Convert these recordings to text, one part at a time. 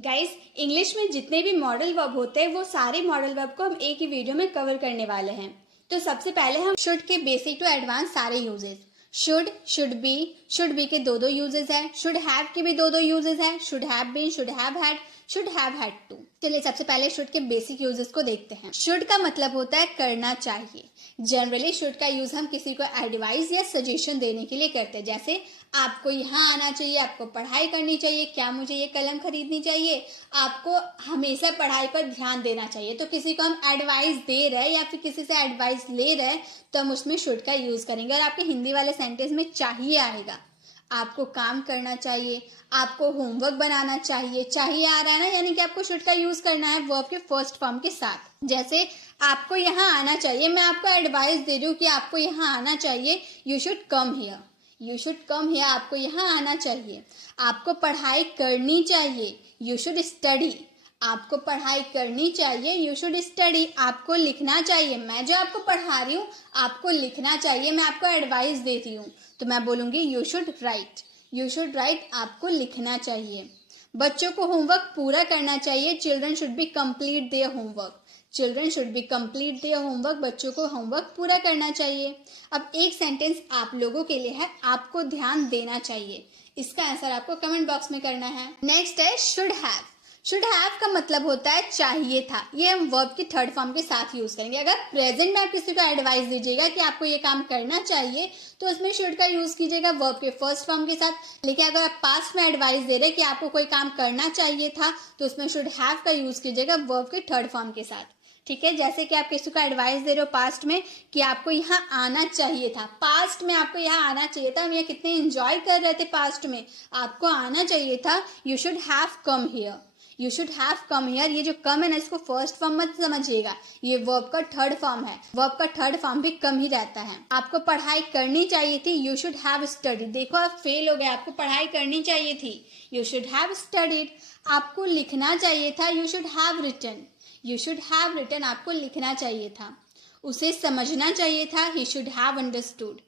Guys, English में जितने भी मॉडल वर्ब होते हैं वो सारे मॉडल वर्ब को हम एक ही वीडियो में कवर करने वाले हैं। तो सबसे पहले हम शुड के बेसिक टू एडवांस सारे यूजेस। शुड बी के दो यूजेस है। शुड हैव के भी दो यूजेस है। Should have been, should have had to. चलिए सबसे पहले शुड के बेसिक यूजेस को देखते हैं। शुड का मतलब होता है करना चाहिए। जनरली शुड का यूज हम किसी को एडवाइस या सजेशन देने के लिए करते हैं, जैसे आपको यहाँ आना चाहिए, आपको पढ़ाई करनी चाहिए, क्या मुझे ये कलम खरीदनी चाहिए, आपको हमेशा पढ़ाई पर ध्यान देना चाहिए। तो किसी को हम एडवाइस दे रहे हैं या फिर किसी से एडवाइस ले रहे हैं तो हम उसमें शुड का यूज करेंगे। और आपके हिंदी वाले सेंटेंस में चाहिए आएगा। आपको काम करना चाहिए, आपको होमवर्क बनाना चाहिए आ रहा है ना, यानी कि आपको शुड का यूज करना है वर्ब के फर्स्ट फॉर्म के साथ। जैसे आपको यहाँ आना चाहिए, मैं आपको एडवाइस दे रही हूँ कि आपको यहाँ आना चाहिए, यू शुड कम हियर, आपको यहाँ आना चाहिए। आपको पढ़ाई करनी चाहिए, यू शुड स्टडी, आपको पढ़ाई करनी चाहिए, यू शुड स्टडी। आपको लिखना चाहिए, मैं जो आपको पढ़ा रही हूँ आपको लिखना चाहिए, मैं आपको एडवाइस देती हूँ तो मैं बोलूंगी यू शुड राइट, आपको लिखना चाहिए। बच्चों को होमवर्क पूरा करना चाहिए, children should be complete their homework, बच्चों को होमवर्क पूरा करना चाहिए। अब एक सेंटेंस आप लोगों के लिए है, आपको ध्यान देना चाहिए। इसका आंसर आपको कमेंट बॉक्स में करना है। नेक्स्ट है शुड हैव का मतलब होता है चाहिए था। ये हम वर्ब की थर्ड फॉर्म के साथ यूज करेंगे। अगर प्रेजेंट में आप किसी को एडवाइस दीजिएगा कि आपको ये काम करना चाहिए तो उसमें शुड का यूज कीजिएगा वर्ब के फर्स्ट फॉर्म के साथ। लेकिन अगर आप पास्ट में एडवाइस दे रहे हैं कि आपको कोई काम करना चाहिए था तो उसमें शुड हैव का यूज कीजिएगा वर्ब के थर्ड फॉर्म के साथ। ठीक है, जैसे कि आप किसी को एडवाइस दे रहे हो पास्ट में कि आपको यहाँ आना चाहिए था, पास्ट में आपको यहाँ आना चाहिए था, हम यहाँ कितने एंजॉय कर रहे थे पास्ट में, आपको आना चाहिए था, you should have come here. ये जो कम है ना, इसको फर्स्ट फॉर्म मत समझिएगा, ये वर्ब का थर्ड फॉर्म है। वर्ब का थर्ड फॉर्म भी कम ही रहता है। आपको पढ़ाई करनी चाहिए थी, यू शुड हैव स्टडीड। देखो आप फेल हो गए, आपको पढ़ाई करनी चाहिए थी, यू शुड हैव स्टडीड। आपको लिखना चाहिए था, यू शुड हैव रिटन, आपको लिखना चाहिए था। उसे समझना चाहिए था, ही शुड हैव अंडरस्टूड,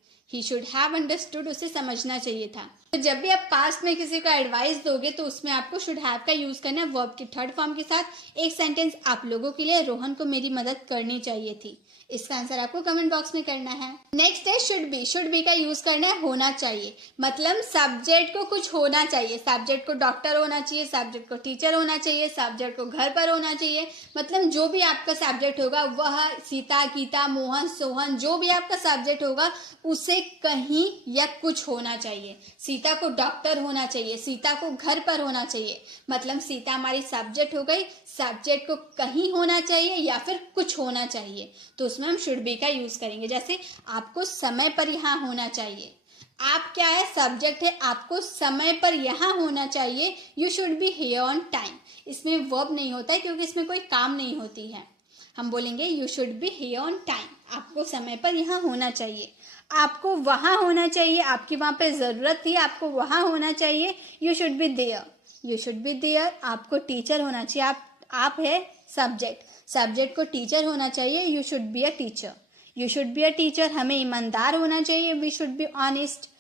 उसे समझना चाहिए था। तो जब भी आप पास्ट में किसी को एडवाइस दोगे तो उसमें आपको शुड हैव का यूज करना है वर्ब के थर्ड फॉर्म के साथ। एक सेंटेंस आप लोगों के लिए, रोहन को मेरी मदद करनी चाहिए थी। इसका आंसर आपको कमेंट बॉक्स में करना है। नेक्स्ट है शुड बी का यूज करना है होना चाहिए। मतलब सब्जेक्ट को कुछ होना चाहिए, सब्जेक्ट को डॉक्टर होना चाहिए, सब्जेक्ट को टीचर होना चाहिए, सब्जेक्ट को घर पर होना चाहिए। मतलब जो भी आपका सब्जेक्ट होगा, वह सीता, गीता, मोहन, सोहन, जो भी आपका सब्जेक्ट होगा उसे कहीं या कुछ होना चाहिए। सीता को डॉक्टर होना चाहिए, सीता को घर पर होना चाहिए। मतलब सीता हमारी सब्जेक्ट हो गई, सब्जेक्ट को कहीं होना चाहिए या फिर कुछ होना चाहिए, तो उसमें हम शुड बी का यूज करेंगे। जैसे आपको समय पर यहाँ होना चाहिए, आप क्या है, सब्जेक्ट है, आपको समय पर यहाँ होना चाहिए, you should be here on time. इसमें वर्ब नहीं होता है क्योंकि इसमें कोई काम नहीं होती है। हम बोलेंगे you should be here on time, आपको समय पर यहाँ होना चाहिए। आपको वहाँ होना चाहिए, आपकी वहाँ पे जरूरत थी, आपको वहाँ होना चाहिए, यू शुड बी देयर। आपको टीचर होना चाहिए, आप है सब्जेक्ट को टीचर होना चाहिए, you should be a teacher. हमें ईमानदार होना चाहिए, वी शुड बी ऑनेस्ट।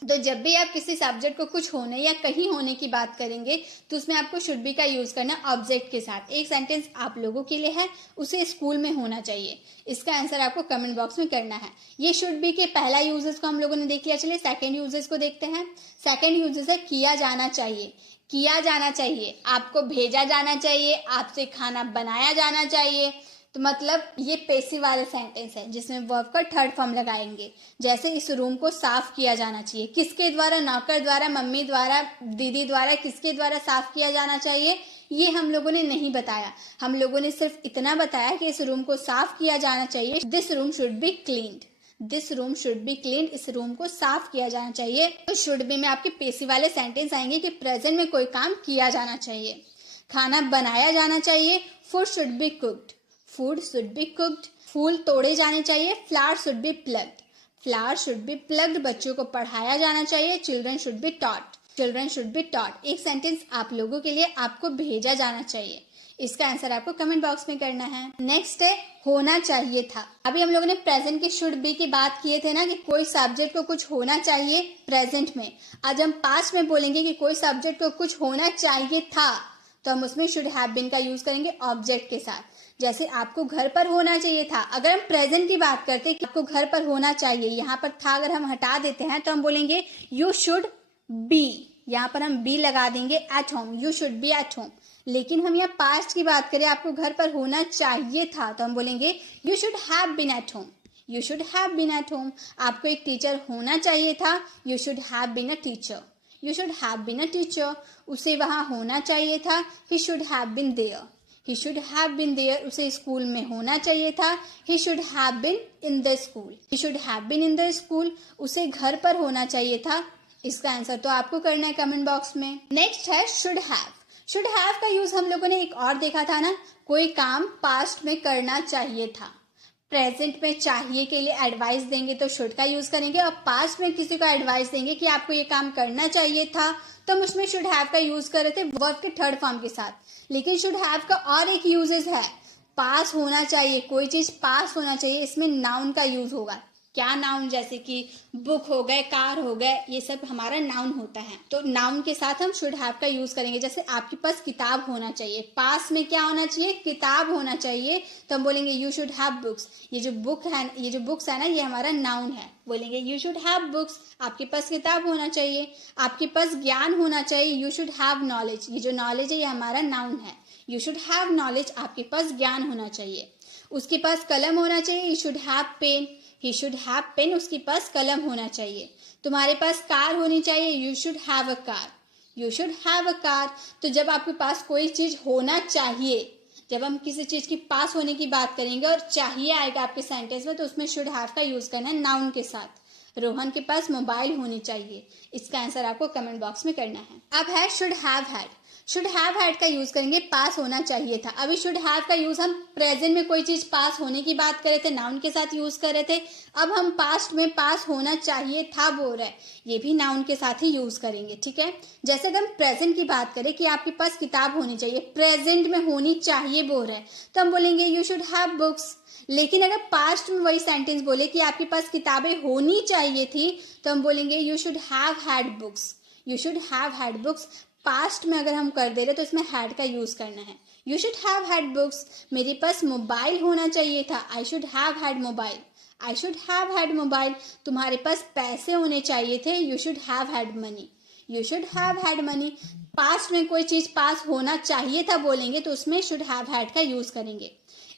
तो जब भी आप किसी सब्जेक्ट को कुछ होने या कहीं होने की बात करेंगे तो उसमें आपको शुड बी का यूज करना ऑब्जेक्ट के साथ। एक सेंटेंस आप लोगों के लिए है, उसे स्कूल में होना चाहिए। इसका आंसर आपको कमेंट बॉक्स में करना है। ये शुड बी के पहला यूजेस को हम लोगों ने देख लिया। चलिए सेकंड यूजेस को देखते हैं। सेकंड यूजेस है किया जाना चाहिए, आपको भेजा जाना चाहिए, आपसे खाना बनाया जाना चाहिए। तो मतलब ये पैसिव वाला सेंटेंस है जिसमें वर्ब का थर्ड फॉर्म लगाएंगे। जैसे इस रूम को साफ किया जाना चाहिए, किसके द्वारा, नौकर द्वारा, मम्मी द्वारा, दीदी द्वारा, किसके द्वारा साफ किया जाना चाहिए ये हम लोगों ने नहीं बताया। हम लोगों ने सिर्फ इतना बताया कि इस रूम को साफ किया जाना चाहिए, this room should be cleaned, इस रूम को साफ किया जाना चाहिए। तो शुड बी में आपके पैसिव वाले सेंटेंस आएंगे कि प्रेजेंट में कोई काम किया जाना चाहिए। खाना बनाया जाना चाहिए, फूड शुड बी कुक्ड, फूल तोड़े जाने चाहिए, फ्लावर शुड बी प्लग्ड, बच्चों को पढ़ाया जाना चाहिए, चिल्ड्रन शुड बी टॉट। एक सेंटेंस आप लोगों के लिए, आपको भेजा जाना चाहिए, इसका आंसर आपको कमेंट बॉक्स में करना है। नेक्स्ट है होना चाहिए था। अभी हम लोगों ने प्रेजेंट के शुड बी की बात किए थे ना कि कोई सब्जेक्ट को कुछ होना चाहिए प्रेजेंट में। आज हम पास्ट में बोलेंगे कि कोई सब्जेक्ट को कुछ होना चाहिए था, तो हम उसमें शुड हैव बीन का यूज करेंगे ऑब्जेक्ट के साथ। जैसे आपको घर पर होना चाहिए था, अगर हम प्रेजेंट की बात करते हैं कि आपको घर पर होना चाहिए, यहाँ पर था अगर हम हटा देते हैं तो हम बोलेंगे यू शुड बी, यहाँ पर हम बी लगा देंगे eight home, you should be at home. लेकिन हम यहाँ पास्ट की बात करें, आपको घर पर होना चाहिए था, तो हम बोलेंगे you should have been at home, you should have been at home. आपको एक टीचर होना चाहिए था, you should have been a teacher, you should have been a teacher. उसे वहां होना चाहिए था, he should have been there, he should have been there. उसे स्कूल में होना चाहिए था, he should have been in the school, he should have been in the school. उसे घर पर होना चाहिए था। इसका आंसर तो आपको करना है कमेंट बॉक्स में। नेक्स्ट है शुड हैव। शुड हैव का यूज हम लोगों ने एक और देखा था ना, कोई काम पास्ट में करना चाहिए था। प्रेजेंट में चाहिए के लिए एडवाइस देंगे तो शुड का यूज करेंगे, और पास्ट में किसी को एडवाइस देंगे कि आपको ये काम करना चाहिए था, तो हम उसमें शुड हैव का यूज कर रहे थे वर्ब के थर्ड फॉर्म के साथ। लेकिन शुड हैव का और एक यूजेस है, पास होना चाहिए, कोई चीज पास होना चाहिए, इसमें नाउन का यूज होगा। क्या नाउन? जैसे कि बुक हो गए, कार हो गए, ये सब हमारा नाउन होता है। तो नाउन के साथ हम शुड हैव का यूज करेंगे। जैसे आपके पास किताब होना चाहिए, पास में क्या होना चाहिए? किताब होना चाहिए, तो हम बोलेंगे यू शुड हैव बुक्स। ये जो बुक्स है ना, ये हमारा नाउन है, बोलेंगे यू शुड हैव बुक्स। आपके पास किताब होना चाहिए, आपके पास ज्ञान होना चाहिए, यू शुड हैव नॉलेज। ये जो नॉलेज है ये हमारा नाउन है, यू शुड हैव नॉलेज, आपके पास ज्ञान होना चाहिए। उसके पास कलम होना चाहिए, you should have pen, he should have pen, उसके पास कलम होना चाहिए। तुम्हारे पास कार होनी चाहिए, you should have a car, you should have a car. तो जब आपके पास कोई चीज होना चाहिए, जब हम किसी चीज की पास होने की बात करेंगे और चाहिए आएगा आपके सेंटेंस में, तो उसमें शुड हैव का यूज करना है नाउन के साथ। रोहन के पास मोबाइल होनी चाहिए, इसका आंसर आपको कमेंट बॉक्स में करना है। अब है should have had. Should have had का यूज करेंगे पास होना चाहिए था। अभी शुड हैव का यूज हम प्रेजेंट में कोई चीज पास होने की बात कर रहे थे, नाउन के साथ यूज कर रहे थे। अब हम पास्ट में पास होना चाहिए था बोल रहे हैं, ये भी नाउन के साथ ही यूज करेंगे, ठीक है। जैसे अगर हम प्रेजेंट की बात करें कि आपके पास किताब होनी चाहिए, प्रेजेंट में होनी चाहिए बोल रहे हैं, तो हम बोलेंगे यू शुड हैव बुक्स। लेकिन अगर पास्ट में वही सेंटेंस बोले कि आपके पास किताबें होनी चाहिए थी, तो हम बोलेंगे you should have had books, you should have had books. Past में अगर हम कर दे रहे तो इसमें हैड का यूज करना है, you should have had books. मेरे पास मोबाइल होना चाहिए था, I should have had mobile, I should have had mobile. तुम्हारे पास पैसे होने चाहिए थे, you should have had money, you should have had money. Past में कोई चीज पास होना चाहिए था बोलेंगे तो उसमें शुड हैव हैड का यूज करेंगे।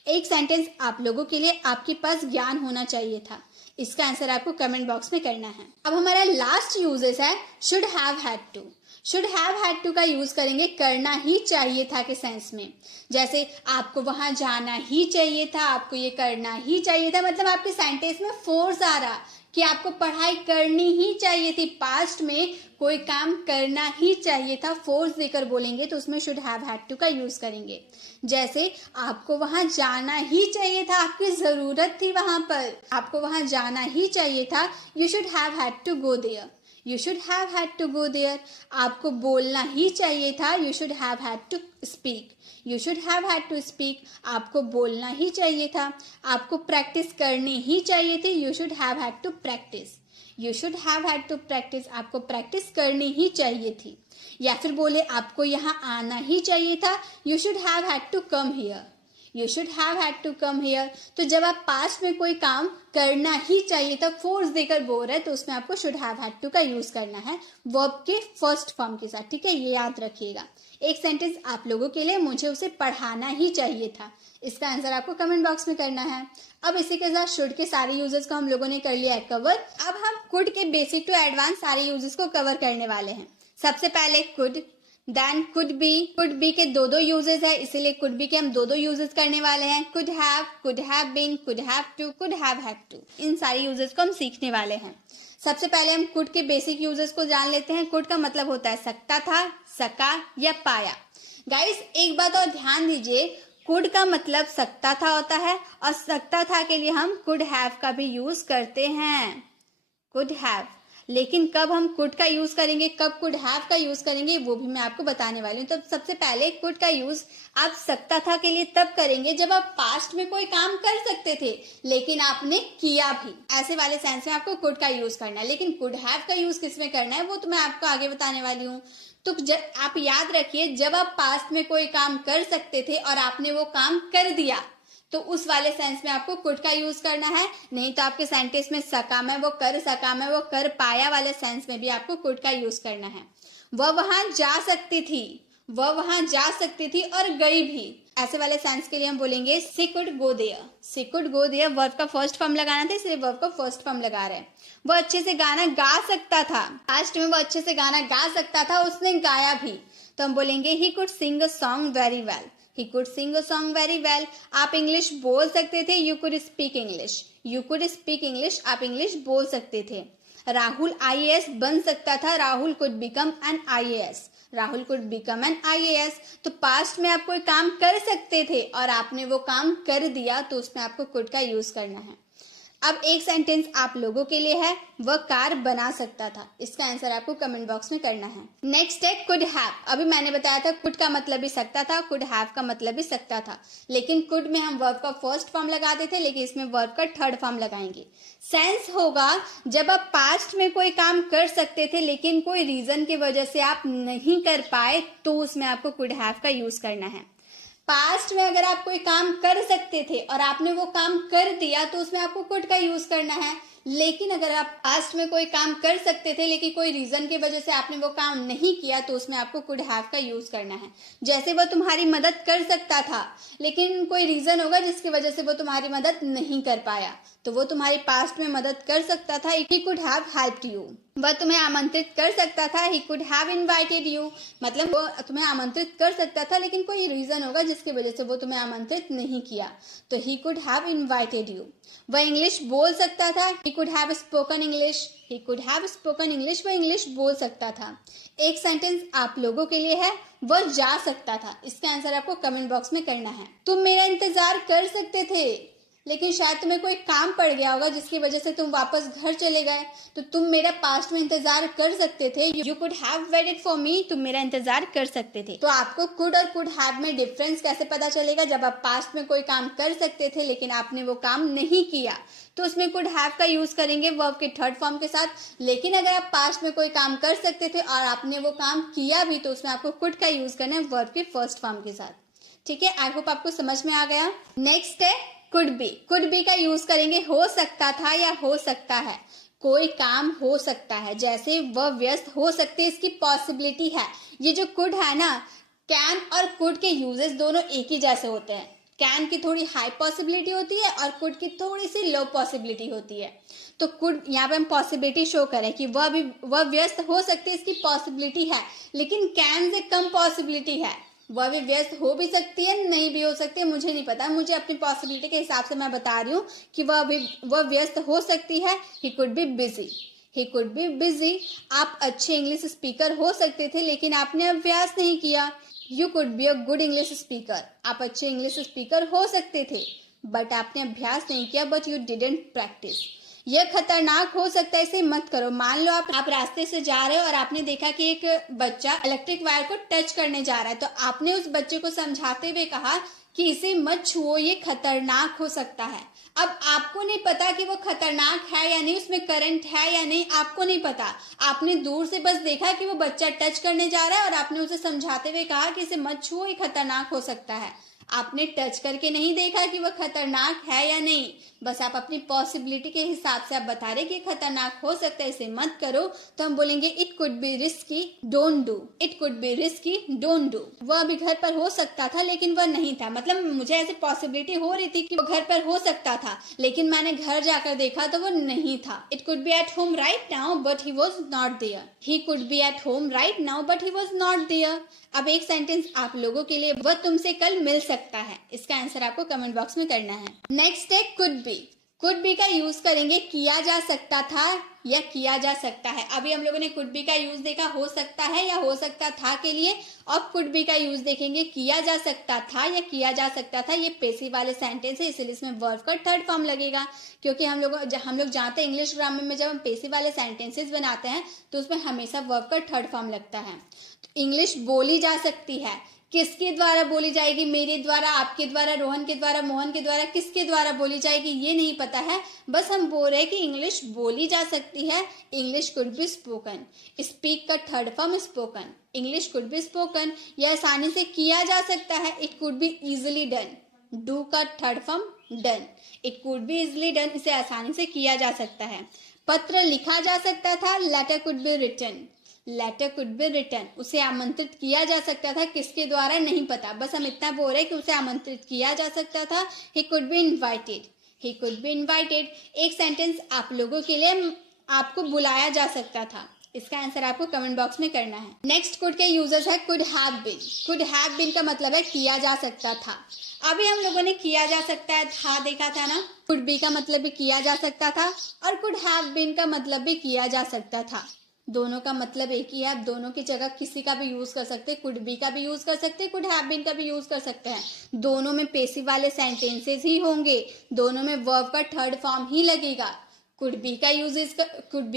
एक सेंटेंस आप लोगों के लिए, आपके पास ज्ञान होना चाहिए था, इसका आंसर आपको कमेंट बॉक्स में करना है। अब हमारा लास्ट यूजेस है should have had to. Should have had to का यूज करेंगे करना ही चाहिए था के सेंस में। जैसे आपको वहां जाना ही चाहिए था, आपको ये करना ही चाहिए था, मतलब आपके सेंटेंस में फोर्स आ रहा कि आपको पढ़ाई करनी ही चाहिए थी। पास्ट में कोई काम करना ही चाहिए था, फोर्स देकर बोलेंगे तो उसमें शुड हैव हैड टू का यूज करेंगे। जैसे आपको वहां जाना ही चाहिए था, आपकी जरूरत थी वहां पर, आपको वहां जाना ही चाहिए था, you should have had to go there, you should have had to go there. आपको बोलना ही चाहिए था, you should have had to speak, you should have had to speak. आपको बोलना ही चाहिए था। आपको प्रैक्टिस करनी ही चाहिए थी, you should have had to practice, you should have had to practice. आपको प्रैक्टिस करनी ही चाहिए थी। या फिर बोले आपको यहाँ आना ही चाहिए था, you should have had to come here, you should have had to come here. तो जब आप पास्ट में कोई काम करना ही चाहिए था, फोर्स देकर बोल रहे हैं, तो उसमें आपको शुड हैव हैड टू का यूज करना है वर्ब के फर्स्ट फॉर्म के साथ, ठीक है, ये याद रखिएगा। एक सेंटेंस आप लोगों के लिए, मुझे उसे पढ़ाना ही चाहिए था, इसका आंसर आपको कमेंट बॉक्स में करना है। अब इसी के साथ शुड के सारे यूजेस को हम लोगों ने कर लिया है कवर। अब हम कुड के बेसिक टू एडवांस सारे यूजेस को कवर करने वाले हैं। सबसे पहले कुड, देन कुड बी के दो यूजेस है, इसीलिए कुड बी के हम दो यूजेस करने वाले हैं। Could have been, could have to, could have to, इन सारे यूजेस को हम सीखने वाले हैं। सबसे पहले हम कुड के बेसिक यूजेस को जान लेते हैं। कुड का मतलब होता है सकता था, सका या पाया। गाइस एक बात और ध्यान दीजिए, कुड का मतलब सकता था होता है, और सकता था के लिए हम कुड हैव का भी यूज करते हैं, कुड हैव। लेकिन कब हम कुड का यूज करेंगे, कब कुड हैव का यूज करेंगे, वो भी मैं आपको बताने वाली हूँ। तो सबसे पहले कुड का यूज आप सकता था के लिए तब करेंगे जब आप पास्ट में कोई काम कर सकते थे लेकिन आपने किया भी, ऐसे वाले सेंस में आपको कुड का यूज करना है। लेकिन कुड हैव का यूज किस में करना है वो तो मैं आपको आगे बताने वाली हूँ। तो आप याद रखिए, जब आप पास्ट में कोई काम कर सकते थे और आपने वो काम कर दिया तो उस वाले सेंस में आपको कुड का यूज करना है। नहीं तो आपके सेंटेंस में सका मैं वो कर पाया वाले सेंस में भी आपको कुड का यूज करना है। वह वहां जा सकती थी, वह वहां जा सकती थी और गई भी, ऐसे वाले सेंस के लिए हम बोलेंगे she could go there. She could go there verb का फर्स्ट फॉर्म लगाना था, इसलिए वर्ब का फर्स्ट फॉर्म लगा रहे हैं। वह अच्छे से गाना गा सकता था, पास्ट में वो अच्छे से गाना गा सकता था, उसने गाया भी, तो हम बोलेंगे he could sing a song very well. He could sing a song very well. आप इंग्लिश बोल सकते थे, you could speak English. You could speak English, आप इंग्लिश बोल सकते थे। राहुल IAS बन सकता था, Rahul could become an IAS. Rahul could become an IAS। तो पास्ट में आप कोई काम कर सकते थे और आपने वो काम कर दिया तो उसमें आपको could का यूज करना है। अब एक सेंटेंस आप लोगों के लिए है, वह कार बना सकता था। इसका आंसर आपको कमेंट बॉक्स में करना है। नेक्स्ट है कुड हैव। अभी मैंने बताया था कुड का मतलब भी सकता था, कुड हैव का मतलब भी सकता था, लेकिन कुड में हम वर्ब का फर्स्ट फॉर्म लगाते थे, लेकिन इसमें वर्ब का थर्ड फॉर्म लगाएंगे। सेंस होगा जब आप पास्ट में कोई काम कर सकते थे लेकिन कोई रीजन की वजह से आप नहीं कर पाए तो उसमें आपको कुड हैव का यूज करना है। पास्ट में अगर आप कोई काम कर सकते थे और आपने वो काम कर दिया तो उसमें आपको कुड का यूज करना है। लेकिन अगर आप पास्ट में कोई काम कर सकते थे लेकिन कोई रीजन की वजह से आपने वो काम नहीं किया तो उसमें आपको कुड हैव का यूज करना है। जैसे वो तुम्हारी मदद कर सकता था लेकिन कोई रीजन होगा जिसकी वजह से वो तुम्हारी मदद नहीं कर पाया, तो वो तुम्हारी पास्ट में मदद कर सकता था, he could have helped you. वह तुम्हें आमंत्रित कर सकता था, he could have invited you, मतलब वो तुम्हें आमंत्रित कर सकता था लेकिन कोई रीजन होगा जिसकी वजह से वो तुम्हें आमंत्रित नहीं किया, तो he could have invited you. वह इंग्लिश बोल सकता था, he could have spoken English, he could have spoken English, वह इंग्लिश बोल सकता था। एक सेंटेंस आप लोगों के लिए है, वह जा सकता था। इसका आंसर आपको कमेंट बॉक्स में करना है। तुम मेरा इंतजार कर सकते थे लेकिन शायद तुम्हें कोई काम पड़ गया होगा जिसकी वजह से तुम वापस घर चले गए, तो तुम मेरा पास्ट में इंतजार कर सकते थे, you could have waited for me, तुम मेरा इंतजार कर सकते थे। तो आपको कुड और कुड हैव में डिफरेंस कैसे पता चलेगा? जब आप पास्ट में कोई काम कर सकते थे लेकिन आपने वो काम नहीं किया तो उसमें कुड हैव का यूज करेंगे वर्ब के थर्ड फॉर्म के साथ। लेकिन अगर आप पास्ट में कोई काम कर सकते थे और आपने वो काम किया भी तो उसमें आपको कुड का यूज करना है वर्ब के फर्स्ट फॉर्म के साथ। ठीक है, आई होप आपको समझ में आ गया। नेक्स्ट है कुड बी। कुड बी का यूज करेंगे हो सकता था या हो सकता है। कोई काम हो सकता है, जैसे वह व्यस्त हो सकते हैं, इसकी पॉसिबिलिटी है। ये जो कुड है ना, कैन और कुड के यूजेस दोनों एक ही जैसे होते हैं। कैन की थोड़ी हाई पॉसिबिलिटी होती है और कुड की थोड़ी सी लो पॉसिबिलिटी होती है। तो कुड यहाँ पे हम पॉसिबिलिटी शो करें कि वह व्यस्त हो सकती है, इसकी पॉसिबिलिटी है, लेकिन कैन से कम पॉसिबिलिटी है। वह भी व्यस्त हो भी सकती है, नहीं भी हो सकती है, मुझे नहीं पता, मुझे अपनी पॉसिबिलिटी के हिसाब से मैं बता रही हूँ कि वह व्यस्त हो सकती है। ही could be busy, he could be busy. आप अच्छे इंग्लिश स्पीकर हो सकते थे लेकिन आपने अभ्यास नहीं किया। You could be a good English speaker. आप अच्छे इंग्लिश स्पीकर हो सकते थे बट आपने अभ्यास नहीं किया, बट यू डिडंट प्रैक्टिस। यह खतरनाक हो सकता है, इसे मत करो। मान लो आप रास्ते से जा रहे हो और आपने देखा कि एक बच्चा इलेक्ट्रिक वायर को टच करने जा रहा है, तो आपने उस बच्चे को समझाते हुए कहा कि इसे मत छुओ, ये खतरनाक हो सकता है। अब आपको नहीं पता कि वो खतरनाक है या नहीं, उसमें करंट है या नहीं, आपको नहीं पता। आपने दूर से बस देखा कि वो बच्चा टच करने जा रहा है और आपने उसे समझाते हुए कहा कि इसे मत छुओ, ये खतरनाक हो सकता है। आपने टच करके नहीं देखा कि वह खतरनाक है या नहीं, बस आप अपनी पॉसिबिलिटी के हिसाब से आप बता रहे कि खतरनाक हो सकता है, इसे मत करो। तो हम बोलेंगे it could B risky, don't do. It could B risky, don't do. वह अभी घर पर हो सकता था लेकिन वह नहीं था, मतलब मुझे ऐसी पॉसिबिलिटी हो रही थी कि वो घर पर हो सकता था लेकिन मैंने घर जाकर देखा तो वो नहीं था। It could be at home right now but he was not there. He could be at home right now but he was not there. अब एक सेंटेंस आप लोगों के लिए, वह तुमसे कल मिल सकता है। इसका आंसर आपको कमेंट बॉक्स में करना है। नेक्स्ट है कुड बी। कुड बी का यूज करेंगे किया जा सकता था या किया जा सकता है। अभी हम लोगों ने कुड बी का यूज देखा हो सकता है या हो सकता था के लिए, और कुड बी का यूज देखेंगे किया जा सकता था या किया जा सकता था। ये पेसिव वाले सेंटेंस है, इसलिए इसमें वर्ब का थर्ड फॉर्म लगेगा, क्योंकि हम लोग जानते हैं इंग्लिश ग्रामर में जब हम पेसिव वाले सेंटेंसेस बनाते हैं तो उसमें हमेशा वर्ब का थर्ड फॉर्म लगता है। तो इंग्लिश बोली जा सकती है, किसके द्वारा बोली जाएगी? मेरे द्वारा, आपके द्वारा, रोहन के द्वारा, मोहन के द्वारा, किसके द्वारा बोली जाएगी ये नहीं पता है, बस हम बोल रहे हैं कि इंग्लिश बोली जा सकती है। English could be spoken, speak का third form spoken, English could be spoken. यह आसानी से किया जा सकता है, it could be easily done, do का third form done, it could be easily done, इसे आसानी से किया जा सकता है। पत्र लिखा जा सकता था, letter could be written, letter could be written, उसे आमंत्रित किया जा सकता था, किसके द्वारा नहीं पता, बस हम इतना बोल रहे हैं कि उसे आमंत्रित किया जा सकता था। ही could be invited, he could be invited. एक सेंटेंस आप लोगों के लिए, आपको बुलाया जा सकता था, इसका आंसर आपको कमेंट बॉक्स में करना है। नेक्स्ट कुड के यूजेस है could have been. Could have been का मतलब है किया जा सकता था। अभी हम लोगों ने किया जा सकता है था देखा था ना, कुड बी का मतलब भी किया जा सकता था और कुड हैव बीन का मतलब भी किया जा सकता था। दोनों का मतलब एक ही है, आप दोनों की जगह किसी का भी यूज कर सकते हैं, कुड बी का भी यूज कर सकते हैं, कुड हैव बीन का भी यूज कर सकते हैं। दोनों में पेसिव वाले सेंटेंसेस ही होंगे, दोनों में वर्ब का थर्ड फॉर्म ही लगेगा। कुड बी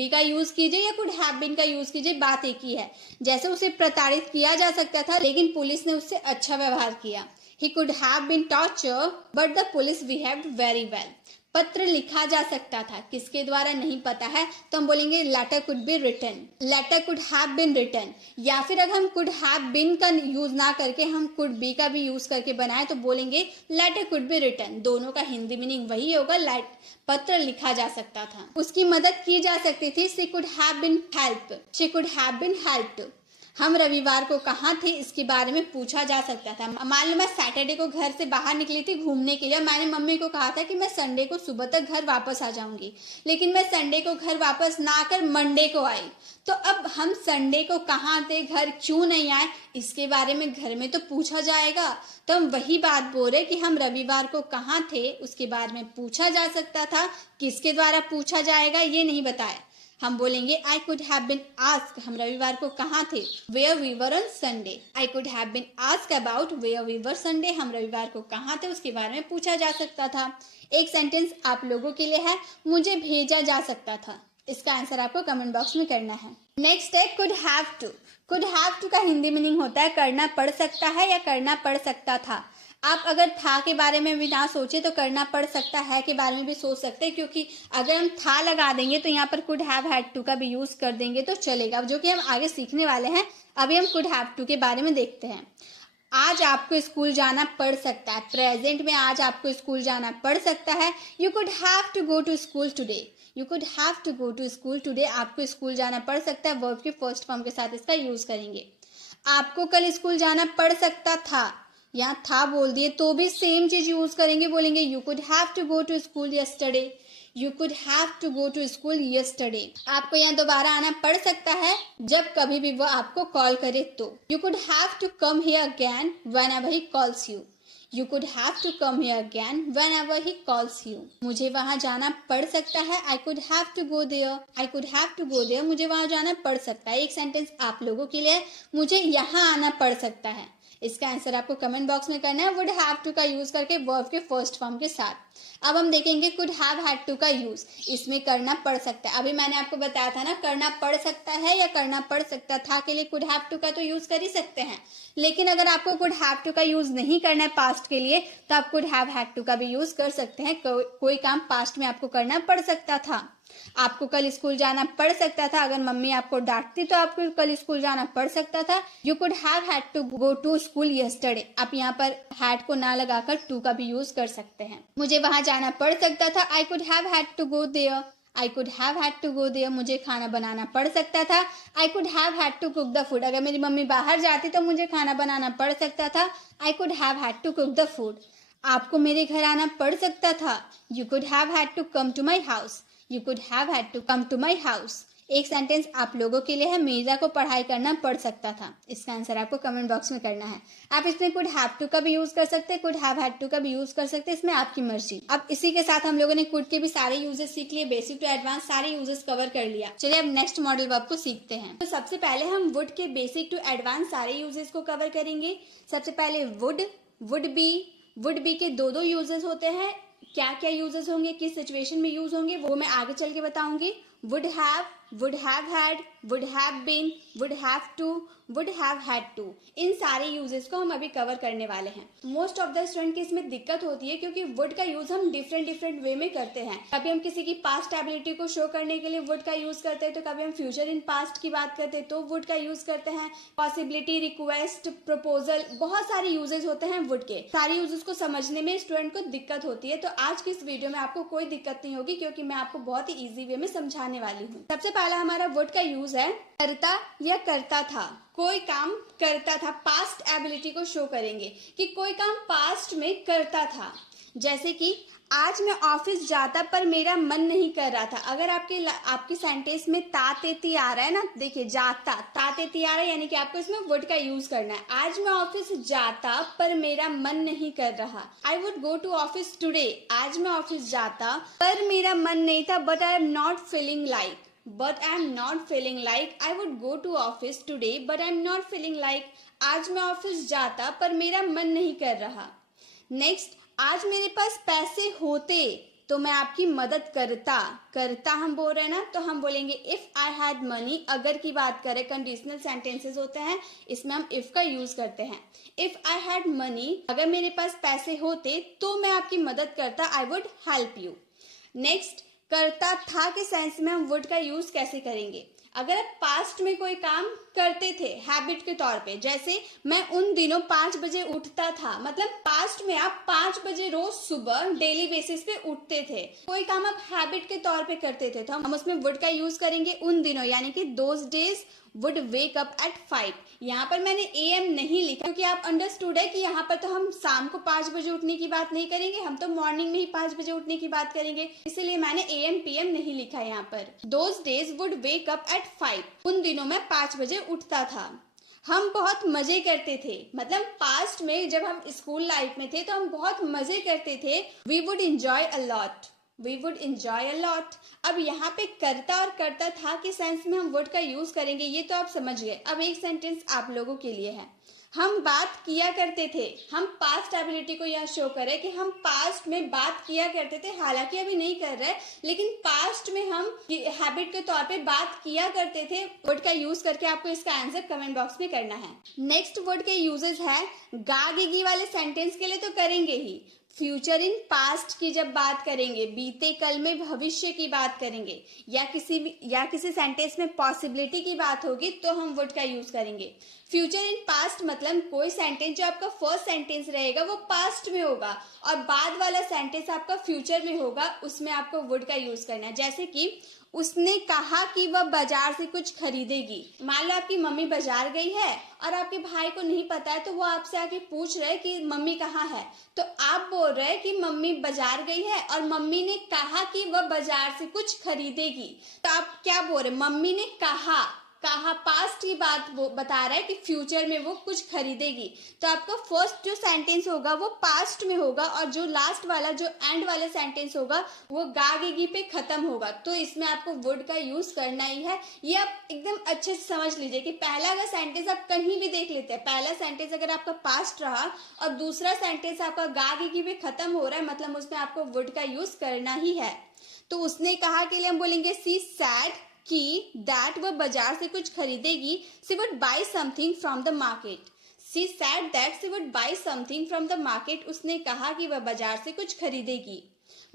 का यूज कीजिए या कुड हैव बीन का यूज कीजिए, बात एक ही है। जैसे उसे प्रताड़ित किया जा सकता था लेकिन पुलिस ने उससे अच्छा व्यवहार किया। He could have been tortured, but the police behaved very well. पत्र लिखा जा सकता था, किसके द्वारा नहीं पता है, तो हम बोलेंगे letter could be written, letter could have been written. या फिर अगर हम कुड हैव बीन का यूज ना करके हम कुड बी का भी यूज करके बनाए तो बोलेंगे लेटर कुड बी रिटन। दोनों का हिंदी मीनिंग वही होगा, पत्र लिखा जा सकता था, उसकी मदद की जा सकती थी। She could have been help, she could have been helped. हम रविवार को कहाँ थे इसके बारे में पूछा जा सकता था। मान लो मैं सैटरडे को घर से बाहर निकली थी घूमने के लिए, मैंने मम्मी को कहा था कि मैं संडे को सुबह तक घर वापस आ जाऊंगी, लेकिन मैं संडे को घर वापस ना आकर मंडे को आई। तो अब हम संडे को कहाँ थे, घर क्यों नहीं आए, इसके बारे में घर में तो पूछा जाएगा। तो हम वही बात बोल रहे कि हम रविवार को कहाँ थे उसके बारे में पूछा जा सकता था, किसके द्वारा पूछा जाएगा ये नहीं बताया। हम बोलेंगे I could have been asked, हम रविवार को कहाँ थे, where we were on Sunday. I could have been asked about where we were Sunday, हम रविवार को कहाँ थे उसके बारे में पूछा जा सकता था। एक सेंटेंस आप लोगों के लिए है, मुझे भेजा जा सकता था, इसका आंसर आपको कमेंट बॉक्स में करना है। नेक्स्ट है could have to. Could have to का हिंदी मीनिंग होता है करना पड़ सकता है या करना पड़ सकता था। आप अगर था के बारे में भी ना सोचे तो करना पड़ सकता है के बारे में भी सोच सकते हैं, क्योंकि अगर हम था लगा देंगे तो यहाँ पर कुड हैव हैड टू का भी यूज कर देंगे तो चलेगा, जो कि हम आगे सीखने वाले हैं। अभी हम कुड हैव टू के बारे में देखते हैं। आज आपको स्कूल जाना पड़ सकता है, प्रेजेंट में आज आपको स्कूल जाना पड़ सकता है। You could have to go to school today, you could have to go to school today, आपको स्कूल जाना पड़ सकता है, वर्ब के फर्स्ट फॉर्म के साथ इसका यूज करेंगे। आपको कल स्कूल जाना पड़ सकता था, यहाँ था बोल दिए तो भी सेम चीज यूज करेंगे, बोलेंगे you could have to go to school yesterday, you could have to go to school yesterday. आपको यहाँ दोबारा आना पड़ सकता है जब कभी भी वो आपको कॉल करे तो। You could have to come here again whenever he calls you, you could have to come here again whenever he calls you. मुझे वहां जाना पड़ सकता है, I could have to go there, I could have to go there, मुझे वहां जाना पड़ सकता है। एक सेंटेंस आप लोगों के लिए, मुझे यहाँ आना पड़ सकता है, इसका आंसर आपको कमेंट बॉक्स में करना है, वुड हैव टू का यूज करके वर्ब के फर्स्ट फॉर्म के साथ। अब हम देखेंगे कुड हैव हैड टू का यूज, इसमें करना पड़ सकता है। अभी मैंने आपको बताया था ना, करना पड़ सकता है या करना पड़ सकता था के लिए कुड हैव टू का तो यूज कर ही सकते हैं, लेकिन अगर आपको कुड हैव टू का यूज नहीं करना है पास्ट के लिए तो आप कुड हैव हैड टू का भी यूज कर सकते हैं। कोई काम पास्ट में आपको करना पड़ सकता था, आपको कल स्कूल जाना पड़ सकता था, अगर मम्मी आपको डांटती तो आपको कल स्कूल जाना पड़ सकता था। You could have had to go to school yesterday, आप यहाँ पर हैड को ना लगाकर टू का भी यूज कर सकते हैं। मुझे वहां जाना पड़ सकता था, I could have had to go there, I could have had to go there, मुझे खाना बनाना पड़ सकता था। I could have had to cook the food, अगर मेरी मम्मी बाहर जाती तो मुझे खाना बनाना पड़ सकता था। I could have had to cook the food, आपको मेरे घर आना पड़ सकता था। You could have had to come to my house, you could have had to come to my house, एक सेंटेंस आप लोगों के लिए है, मीरा को पढ़ाई करना पड़ सकता था। इसका आंसर आपको कमेंट बॉक्स में करना है। आप इसमें कुड हैव टू का भी यूज कर सकते हैं, कुड हैव हैड टू का भी यूज कर सकते हैं, इसमें आपकी मर्जी। अब इसी के साथ हम लोगों ने कुड के भी सारे यूजेस सीख लिए, बेसिक टू एडवांस सारे यूजेस कवर कर लिया। चलिए अब नेक्स्ट मॉडल वर्ब को सीखते हैं। तो सबसे पहले हम वुड के बेसिक टू एडवांस सारे यूजेस को कवर करेंगे। सबसे पहले वुड, वुड बी के दो यूजेस होते हैं। क्या क्या यूजेस होंगे, किस सिचुएशन में यूज होंगे, वो मैं आगे चल के बताऊंगी। would have had, would have been, would have to, would have had to, इन सारे यूजेस को हम अभी कवर करने वाले हैं। मोस्ट ऑफ द स्टूडेंट की इसमें दिक्कत होती है क्योंकि वुड का यूज हम डिफरेंट वे में करते हैं। कभी हम किसी की पास्ट एबिलिटी को शो करने के लिए वुड का यूज करते हैं, तो कभी हम फ्यूचर इन पास्ट की बात करते हैं तो वुड का यूज करते हैं। पॉसिबिलिटी, रिक्वेस्ट, प्रपोजल, बहुत सारे यूजेस होते हैं वुड के। सारे यूजेस को समझने में स्टूडेंट को दिक्कत होती है, तो आज की इस वीडियो में आपको कोई दिक्कत नहीं होगी क्योंकि मैं आपको बहुत ही ईजी वे में समझाने वाली हूँ। सबसे पहला हमारा वुड का यूज है करता या करता था। कोई काम करता था, पास्ट एबिलिटी को शो करेंगे कि कोई काम पास्ट में करता था। जैसे कि आज मैं ऑफिस जाता पर मेरा मन नहीं कर रहा था। अगर आपकी सेंटेंस में तातेती आ रहा है ना, देखिए जाता तातेती आ रहा है, यानी कि आपको इसमें वुड का यूज करना है। आज मैं ऑफिस जाता पर मेरा मन नहीं कर रहा। I would go to office today, आज मैं ऑफिस जाता पर मेरा मन नहीं था, but I am not feeling like, I would go to office today, but I'm not feeling like, आज मैं ऑफिस जाता पर मेरा मन नहीं कर रहा। नेक्स्ट, आज मेरे पास पैसे होते तो मैं आपकी मदद करता हम बोल रहे हैं ना, तो हम बोलेंगे इफ आई हैड मनी। अगर की बात करें, कंडीशनल सेंटेंसेस होते हैं, इसमें हम इफ का यूज करते हैं। इफ आई हैड मनी, अगर मेरे पास पैसे होते तो मैं आपकी मदद करता, I would help you. Next, करता था के सेंस में हम वुड का यूज कैसे करेंगे। अगर आप पास्ट में कोई काम करते थे हैबिट के तौर पे, जैसे मैं उन दिनों 5 बजे उठता था, मतलब पास्ट में आप 5 बजे रोज सुबह डेली बेसिस पे उठते थे। कोई काम आप हैबिट के तौर पे करते थे तो हम उसमें वुड का यूज करेंगे उन दिनों, यानी कि those days would wake up at 5। यहाँ पर मैंने AM नहीं लिखा क्योंकि आप अंडरस्टूड है कि यहाँ पर तो हम शाम को 5 बजे उठने की बात नहीं करेंगे, हम तो मॉर्निंग में ही 5 बजे उठने की बात करेंगे, इसलिए मैंने AM PM नहीं लिखा यहाँ पर। Those days would wake up at 5, उन दिनों में 5 बजे उठता था। हम बहुत मजे करते थे, मतलब पास्ट में जब हम स्कूल लाइफ में थे तो हम बहुत मजे करते थे। We would enjoy a lot. अब यहाँ पे करता और करता था के सेंस में हम वुड का यूज करेंगे, ये तो आप समझ गए। अब एक सेंटेंस आप लोगों के लिए है। हम बात किया करते थे, हम पास्ट एबिलिटी को यहाँ शो करें कि हम पास्ट में बात किया करते थे, हालांकि अभी नहीं कर रहे, लेकिन पास्ट में हम हैबिट के तौर पे बात किया करते थे। वर्ड का यूज करके आपको इसका आंसर कमेंट बॉक्स में करना है। नेक्स्ट वर्ड के यूजेस है गा गिगी वाले सेंटेंस के लिए तो करेंगे ही। फ्यूचर इन पास्ट की जब बात करेंगे, बीते कल में भविष्य की बात करेंगे, या किसी सेंटेंस में पॉसिबिलिटी की बात होगी तो हम वुड का यूज करेंगे। फ्यूचर इन पास्ट मतलब कोई सेंटेंस जो आपका फर्स्ट सेंटेंस रहेगा वो पास्ट में होगा और बाद वाला सेंटेंस आपका फ्यूचर में होगा, उसमें आपको वुड का यूज करना है। जैसे कि उसने कहा कि वह बाजार से कुछ खरीदेगी। मान लो आपकी मम्मी बाजार गई है और आपके भाई को नहीं पता है, तो वो आपसे आके पूछ रहे कि मम्मी कहाँ है, तो आप बोल रहे हैं कि मम्मी बाजार गई है और मम्मी ने कहा कि वह बाजार से कुछ खरीदेगी। तो आप क्या बोल रहे, मम्मी ने कहा पास्ट की बात वो बता रहा है कि फ्यूचर में वो कुछ खरीदेगी, तो आपका फर्स्ट जो सेंटेंस होगा वो पास्ट में होगा और जो लास्ट वाला जो एंड वाला सेंटेंस होगा वो गागेगी पे खत्म होगा। तो इसमें आपको वुड का यूज करना ही है। ये आप एकदम अच्छे से समझ लीजिए कि पहला अगर सेंटेंस आप कहीं भी देख लेते हैं, पहला सेंटेंस अगर आपका पास्ट रहा और दूसरा सेंटेंस आपका गागेगी पे खत्म हो रहा है, मतलब उसमें आपको वुड का यूज करना ही है। तो उसने कहा के लिए हम बोलेंगे सी सैड कि दैट वह बाजार से कुछ खरीदेगी। She would buy something from the market. She said that she would buy something from the market. उसने कहा कि वह बाजार से कुछ खरीदेगी।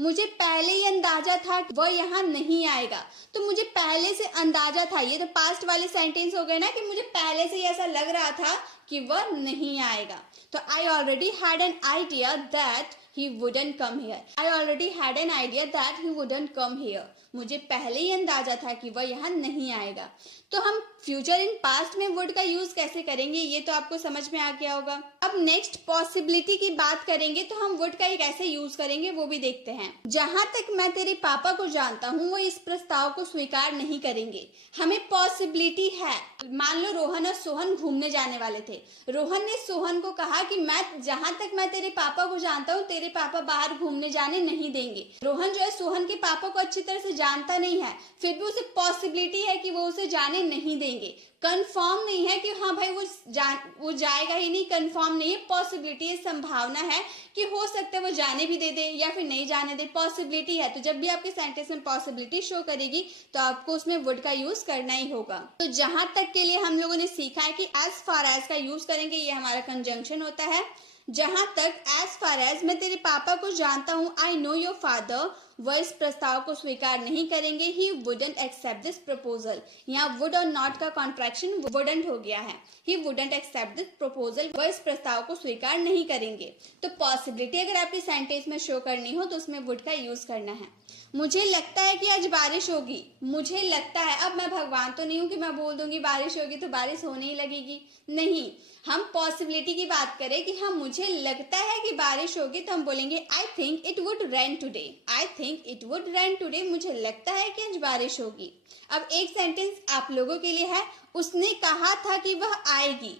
मुझे पहले ही अंदाजा था कि वह यहाँ नहीं आएगा। तो मुझे पहले से अंदाजा था, ये तो पास्ट वाले सेंटेंस हो गए ना कि मुझे पहले से ही ऐसा लग रहा था कि वह नहीं आएगा। तो I already had an idea that he wouldn't come here. I already had an idea that he wouldn't come here. मुझे पहले ही अंदाजा था कि वह यहाँ नहीं आएगा। तो हम फ्यूचर इन पास्ट में वुड का यूज कैसे करेंगे ये तो आपको समझ में आ गया होगा। अब नेक्स्ट पॉसिबिलिटी की बात करेंगे तो हम वुड का एक ऐसे यूज करेंगे वो भी देखते हैं। जहां तक मैं तेरे पापा को जानता हूँ वो इस प्रस्ताव को स्वीकार नहीं करेंगे। हमें पॉसिबिलिटी है, मान लो रोहन और सोहन घूमने जाने वाले थे। रोहन ने सोहन को कहा कि जहां तक मैं तेरे पापा को जानता हूँ तेरे पापा बाहर घूमने जाने नहीं देंगे। रोहन जो है सोहन के पापा को अच्छी तरह से जानता नहीं है, फिर भी उसे पॉसिबिलिटी है कि वो उसे जाने नहीं देंगे। कंफर्म नहीं है कि हाँ भाई वो जाएगा ही नहीं, कंफर्म नहीं है, पॉसिबिलिटी है, संभावना है कि हो सकता है वो जाने भी दे दे या फिर नहीं जाने दे, पॉसिबिलिटी है। तो जब भी आपके सेंटेंस में पॉसिबिलिटी शो करेगी तो आपको उसमें वुड का यूज करना ही होगा। तो जहां तक के लिए हम लोगों ने सीखा है कि एज फार एज का यूज करेंगे, ये हमारा कंजंक्शन होता है। जहां तक एज फार एज मैं तेरे पापा को जानता हूँ, आई नो योर फादर, वह इस प्रस्ताव को स्वीकार नहीं करेंगे, he wouldn't accept this proposal. यहाँ वुड और नॉट का कॉन्ट्रैक्शन वुडंट हो गया है, he wouldn't accept this proposal, वह इस प्रस्ताव को स्वीकार नहीं करेंगे। तो पॉसिबिलिटी अगर आपकी सेंटेंस में शो करनी हो तो उसमें वुड का यूज करना है। मुझे लगता है कि आज बारिश होगी, मुझे लगता है, अब मैं भगवान तो नहीं हूं कि मैं बोल दूंगी बारिश होगी तो बारिश होने ही लगेगी, नहीं। हम पॉसिबिलिटी की बात करें कि हाँ मुझे लगता है कि बारिश होगी तो हम बोलेंगे I think it would rain today, I think it would rain today, मुझे लगता है कि आज बारिश होगी। अब एक सेंटेंस आप लोगों के लिए है, उसने कहा था कि वह आएगी।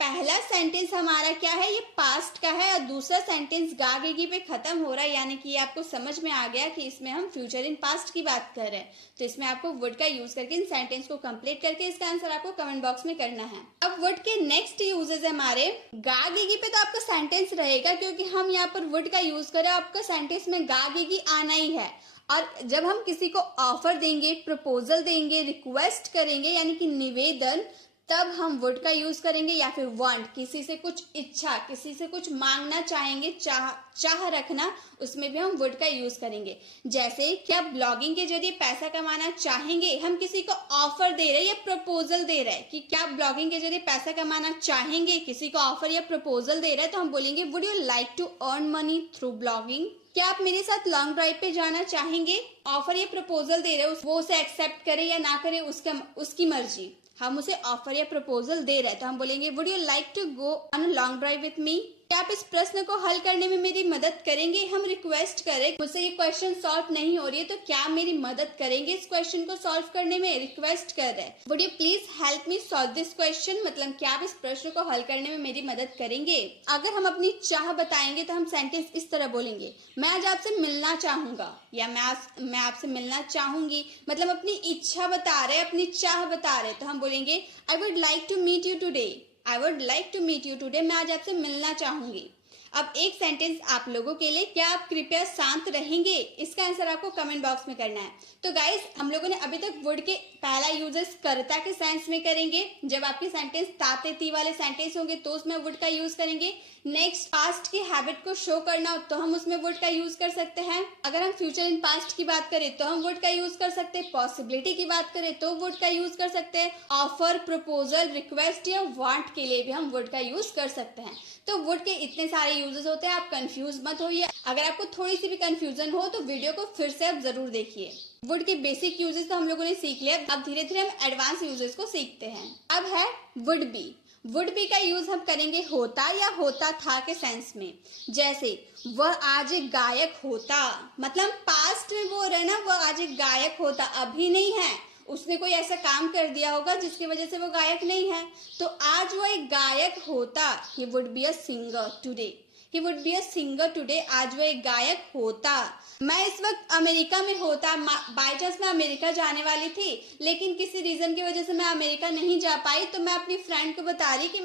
पहला सेंटेंस हमारा क्या है, ये पास्ट का है, और दूसरा सेंटेंस गागेगी पे खत्म हो रहा है, यानी कि आपको समझ में आ गया कि इसमें हम फ्यूचर इन पास्ट की बात कर रहे हैं। तो इसमें आपको वुड का यूज करके इन सेंटेंस को कंप्लीट करके इसका आंसर आपको कमेंट बॉक्स में करना है। अब वुड के नेक्स्ट यूजेस है हमारे, गागेगी पे तो आपका सेंटेंस रहेगा क्योंकि हम यहाँ पर वुड का यूज करें, आपका सेंटेंस में गागेगी आना ही है। और जब हम किसी को ऑफर देंगे, प्रपोजल देंगे, रिक्वेस्ट करेंगे यानी कि निवेदन, तब हम वुड का यूज करेंगे, या फिर वांट, किसी से कुछ इच्छा, किसी से कुछ मांगना चाहेंगे, चाह रखना, उसमें भी हम वुड का यूज करेंगे। जैसे क्या ब्लॉगिंग के जरिए पैसा कमाना चाहेंगे, हम किसी को ऑफर दे रहे हैं या प्रपोजल दे रहे हैं कि क्या ब्लॉगिंग के जरिए पैसा कमाना चाहेंगे, किसी को ऑफर या प्रपोजल दे रहे हैं तो हम बोलेंगे would you like to earn money through blogging. क्या आप मेरे साथ लॉन्ग ड्राइव पे जाना चाहेंगे, ऑफर या प्रपोजल दे रहे हो, वो उसे एक्सेप्ट करे या ना करे उसकी मर्जी, हम उसे ऑफर या प्रपोजल दे रहे हैं तो हम बोलेंगे would you like to go on a long drive with me. क्या आप इस प्रश्न को हल करने में मेरी मदद करेंगे, हम रिक्वेस्ट करें, मुझसे ये क्वेश्चन सॉल्व नहीं हो रही है तो क्या मेरी मदद करेंगे इस क्वेश्चन को सॉल्व करने में, रिक्वेस्ट कर रहे हैं would you please help me solve this question, मतलब क्या आप इस प्रश्न को हल करने में मेरी मदद करेंगे। अगर हम अपनी चाह बताएंगे तो हम सेंटेंस इस तरह बोलेंगे, मैं आज आपसे मिलना चाहूंगा या मैं आपसे मिलना चाहूंगी, मतलब अपनी इच्छा बता रहे, अपनी चाह बता रहे, तो हम बोलेंगे I would like to meet you today, I would like to meet you today, मैं आज आपसे मिलना चाहूंगी। अब एक सेंटेंस आप लोगों के लिए, क्या आप कृपया शांत रहेंगे, इसका आंसर आपको कमेंट बॉक्स में करना है। तो गाइस हम लोगों ने अभी तक वुड के पहला यूजेस कर्ता के सेंस में करेंगे, जब आपके सेंटेंस ताते ती वाले सेंटेंस होंगे तो उसमें वुड का यूज करेंगे। नेक्स्ट पास्ट की हैबिट को शो करना हो तो हम उसमें वुड का यूज कर सकते हैं। अगर हम फ्यूचर इन पास्ट की बात करें तो हम वुड का यूज कर सकते हैं, पॉसिबिलिटी की बात करें तो वुड का यूज कर सकते हैं, ऑफर, प्रपोजल, रिक्वेस्ट या वांट के लिए भी हम वुड का यूज कर सकते हैं। तो वुड के इतने सारे यूजेस होते हैं, आप कंफ्यूज मत होइए। अगर आपको थोड़ी सी भी कंफ्यूजन हो तो वीडियो को फिर से आप जरूर देखिए। वुड के बेसिक यूजेस तो हम लोगों ने सीख लिया, अब धीरे धीरे हम एडवांस यूजेस को सीखते हैं। अब है वुड बी। वुड बी का यूज हम करेंगे होता या होता था के सेंस में। जैसे वह आज एक गायक होता, मतलब पास्ट में बोल रहे ना, वह आज एक गायक होता, अभी नहीं है, उसने कोई ऐसा काम कर दिया होगा जिसकी वजह से वो गायक नहीं है, तो आज वो एक गायक होता, he would be a singer today, he would be a singer today, आज वो एक गायक होता। मैं इस वक्त अमेरिका में होता, बाय चांस मैं अमेरिका जाने वाली थी लेकिन किसी रीजन की वजह से मैं अमेरिका नहीं जा पाई, तो मैं अपनी फ्रेंड को बता रही कि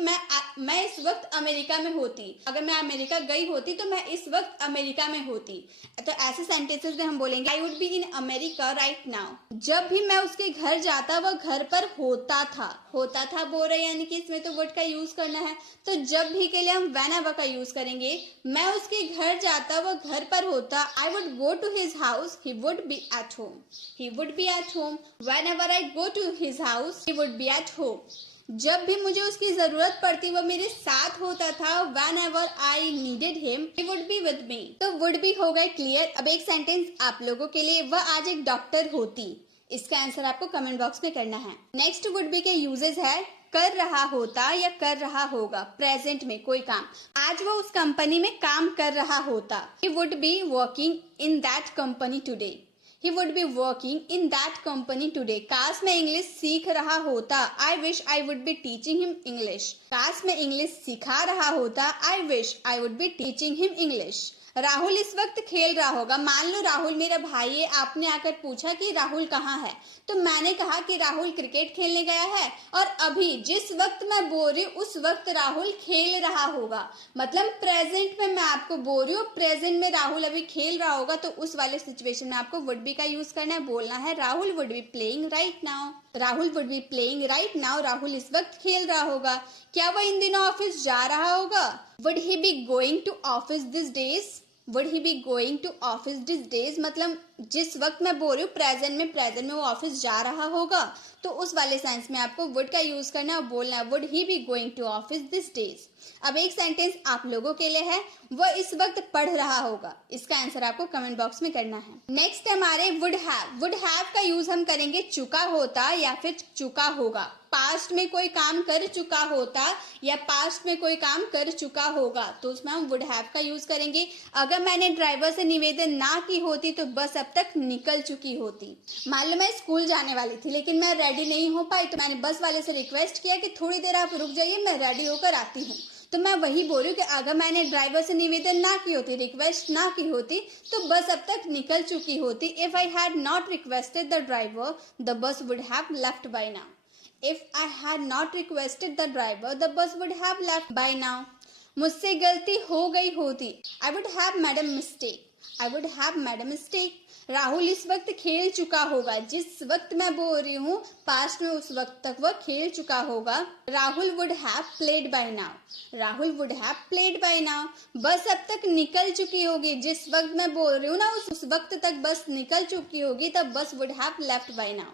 मैं इस वक्त अमेरिका में होती, अगर मैं अमेरिका गई होती तो मैं इस वक्त अमेरिका में होती। तो ऐसे सेंटेंसेस में हम बोलेंगे I would be in America right now. जब भी मैं उसके घर जाता वह घर पर होता था, होता था बोल रहे यानी कि इसमें तो वुड का यूज करना है, तो जब भी के लिए हम व्हेनेवर का यूज करेंगे। मैं उसके घर जाता वह घर पर होता, I would go to his house, he would be at home, he would be at home, whenever I go to his house he would be at home। जब भी मुझे उसकी जरूरत पड़ती वो मेरे साथ होता था। Whenever I needed him, he would be with me। तो would be हो गए क्लियर। अब एक सेंटेंस आप लोगों के लिए, वह आज एक डॉक्टर होती। इसका आंसर आपको कमेंट बॉक्स में करना है। नेक्स्ट वुड बी के यूजेस है कर रहा होता या कर रहा होगा। प्रेजेंट में कोई काम, आज वो उस कंपनी में काम कर रहा होता। He would be working in that company today। He would be working in that company today। काश मैं इंग्लिश सीख रहा होता। I wish I would be teaching him English। काश मैं इंग्लिश सिखा रहा होता। I wish I would be teaching him English। Rahul इस वक्त खेल रहा होगा। मान लो राहुल मेरा भाई है, आपने आकर पूछा कि राहुल कहाँ है, तो मैंने कहा कि राहुल क्रिकेट खेलने गया है, और अभी जिस वक्त मैं बोल रही हूँ उस वक्त राहुल खेल रहा होगा। मतलब प्रेजेंट में मैं आपको बोल रही हूँ, प्रेजेंट में राहुल अभी खेल रहा होगा, तो उस वाले सिचुएशन में आपको वुड बी का यूज करना है। बोलना है Rahul would be playing right now. Rahul would be playing right now. Rahul इस वक्त खेल रहा होगा। क्या वह इन दिनों ऑफिस जा रहा होगा? Would he be going to office this days? Would he be going to office this days मतलब जिस वक्त मैं बोल रही हूँ प्रेजेंट में वो ऑफिस जा रहा होगा, तो उस वाले सेंस में आपको वुड का यूज करना है और बोलना है would he be going to office this days. अब एक सेंटेंस आप लोगों के लिए है, वह इस वक्त पढ़ रहा होगा। इसका आंसर आपको कमेंट बॉक्स में करना है। नेक्स्ट हमारे वुड हैव। वुड हैव का यूज हम करेंगे चुका होता या फिर चुका होगा। पास्ट में कोई काम कर चुका होता या पास्ट में कोई काम कर चुका होगा, तो उसमें हम वुड हैव का यूज करेंगे। अगर मैंने ड्राइवर से निवेदन ना की होती तो बस अब तक निकल चुकी होती। मान लो मैं स्कूल जाने वाली थी लेकिन मैं रेडी नहीं हो पाई, तो मैंने बस वाले से रिक्वेस्ट किया कि थोड़ी देर आप रुक जाइए, मैं रेडी होकर आती हूँ। तो मैं वही बोल रही हूँ कि अगर मैंने ड्राइवर से निवेदन ना की होती, रिक्वेस्ट ना की होती, तो बस अब तक निकल चुकी होती। If I had not requested the driver the bus would have left by now. If I had not requested the driver, the bus would have left by now। मुझसे गलती हो गई होती। I would have made a mistake। I would have made a mistake। Rahul इस वक्त खेल चुका होगा। जिस वक्त मैं बोल रही हूँ पास्ट में, उस वक्त तक वह खेल चुका होगा। Rahul would have played by now। Rahul would have played by now। बस अब तक निकल चुकी होगी। जिस वक्त मैं बोल रही हूँ ना उस वक्त तक बस निकल चुकी होगी, तब बस would have left by now।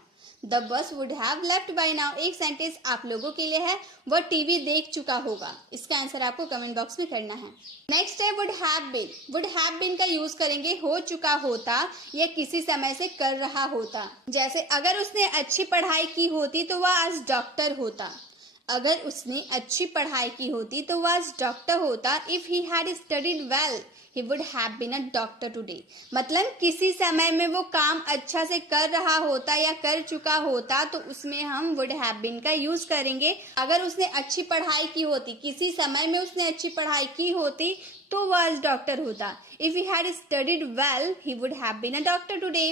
The bus would have left by now. एक सेंटेंस आप लोगों के लिए है, वह टीवी देख चुका होगा। इसका आंसर आपको कमेंट बॉक्स में करना है। नेक्स्ट है would have been. Would have been का यूज करेंगे हो चुका होता या किसी समय से कर रहा होता। जैसे अगर उसने अच्छी पढ़ाई की होती तो वह आज डॉक्टर होता। अगर उसने अच्छी पढ़ाई की होती तो वह आज डॉक्टर होता। If he had studied well he would have been a doctor today। मतलब किसी समय में वो काम अच्छा से कर रहा होता या कर चुका होता, तो उसमें हम would have been का यूज करेंगे। अगर उसने अच्छी पढ़ाई की होती, किसी समय में उसने अच्छी पढ़ाई की होती, तो वह आज डॉक्टर होता। If he had studied well, he would have been a doctor today।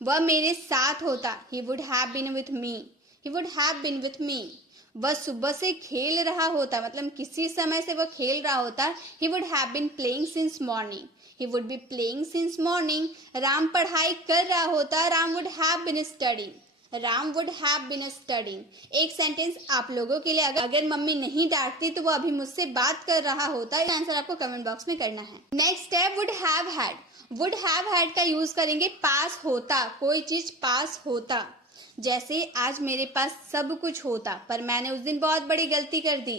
वह मेरे साथ होता। He would have been with me। He would have been with me। वह सुबह से खेल रहा होता, मतलब किसी समय से वह खेल रहा होता। He would have been playing since morning। He would be playing since morning। Ram पढ़ाई कर रहा होता। Ram would have been studying। Ram would have been studying। एक सेंटेंस आप लोगों के लिए, अगर मम्मी नहीं डांटती तो वो अभी मुझसे बात कर रहा होता। आंसर आपको कमेंट बॉक्स में करना है। नेक्स्ट है would have had. Would have had का यूज करेंगे पास होता, कोई चीज पास होता। जैसे आज मेरे पास सब कुछ होता पर मैंने उस दिन बहुत बड़ी गलती कर दी।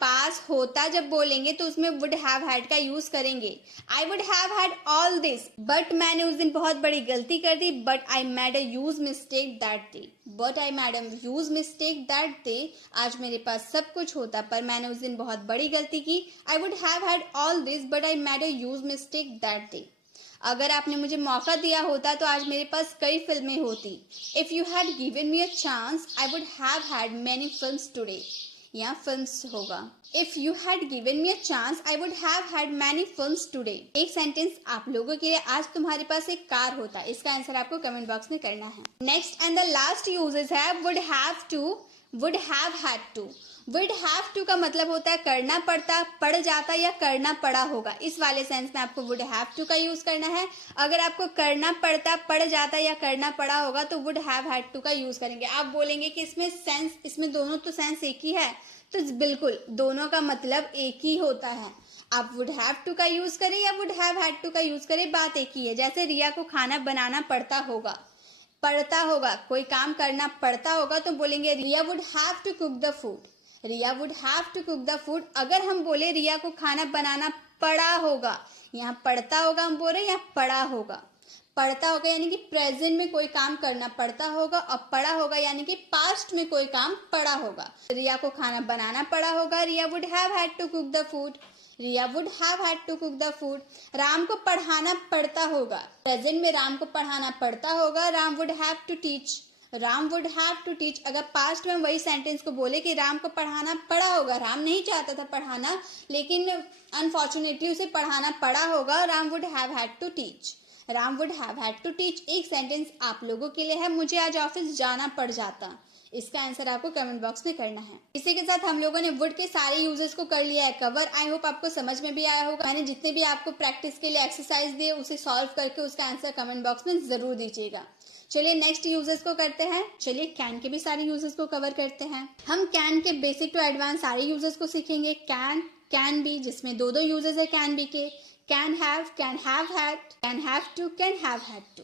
पास होता जब बोलेंगे तो उसमें वुड हैव हैड का यूज करेंगे। I would have had all this but मैंने उस दिन बहुत बड़ी गलती कर दी। But I made a huge mistake that day. But I made a huge mistake that day. आज मेरे पास सब कुछ होता पर मैंने उस दिन बहुत बड़ी गलती की। आई would have had all this but I made a huge mistake that day. अगर आपने मुझे मौका दिया होता तो आज मेरे पास कई फिल्में होती। If you had given me a chance I would have had many films today. यहाँ फिल्म्स होगा। If you had given me a chance I would have had many films today. एक सेंटेंस आप लोगों के लिए, आज तुम्हारे पास एक कार होता। इसका आंसर आपको कमेंट बॉक्स में करना है। Next and the last uses है would have to, would have had to. Would have to का मतलब होता है करना पड़ता, पड़ जाता या करना पड़ा होगा। इस वाले सेंस में आपको वुड हैव टू का यूज करना है। अगर आपको करना पड़ता, पड़ जाता या करना पड़ा होगा तो वुड हैव हैड टू का यूज करेंगे। आप बोलेंगे कि इसमें सेंस, इसमें दोनों तो सेंस एक ही है, तो बिल्कुल दोनों का मतलब एक ही होता है। आप वुड हैव टू का यूज करें या वुड हैव हैड टू का यूज करें, बात एक ही है। जैसे रिया को खाना बनाना पड़ता होगा। पड़ता होगा, कोई काम करना पड़ता होगा तो बोलेंगे Riya would have to cook the food. Riya would have to cook the food. अगर हम बोले रिया को खाना बनाना पड़ा होगा, यहाँ पड़ता होगा हम बोल रहे हैं, यहाँ पड़ा होगा। पड़ता होगा यानी कि प्रेजेंट में कोई काम करना पड़ता होगा, और पड़ा होगा यानी कि पास्ट में कोई काम पड़ा होगा। रिया को खाना बनाना पड़ा होगा, Riya would have had to cook the food. Riya would have had to cook the food. Ram को पढ़ाना पड़ता होगा, प्रेजेंट में राम को पढ़ाना पड़ता होगा, Ram would have to teach. Ram would have to teach. अगर पास्ट में वही सेंटेंस को बोले कि राम को पढ़ाना पड़ा होगा, राम नहीं चाहता था पढ़ाना लेकिन अनफॉर्चुनेटली उसे पढ़ाना पड़ा होगा, Ram would have had to teach. Ram would have had to teach. एक सेंटेंस आप लोगों के लिए है, मुझे आज ऑफिस जाना पड़ जाता। इसका आंसर आपको कमेंट बॉक्स में करना है। इसी के साथ हम लोगों ने वुड के सारे यूजेस को कर लिया है कवर। आई होप आपको समझ में भी आया होगा। मैंने जितने भी आपको प्रैक्टिस के लिए एक्सरसाइज दिए उसे सॉल्व करके उसका आंसर कमेंट बॉक्स में जरूर दीजिएगा। चलिए नेक्स्ट यूजेस को करते हैं। चलिए कैन के भी सारे यूजेस को कवर करते हैं। हम कैन के बेसिक टू एडवांस सारे यूजेस को सीखेंगे। कैन बी, जिसमें दो यूजेस है कैन बी के। Can have had, can have to, can have had to.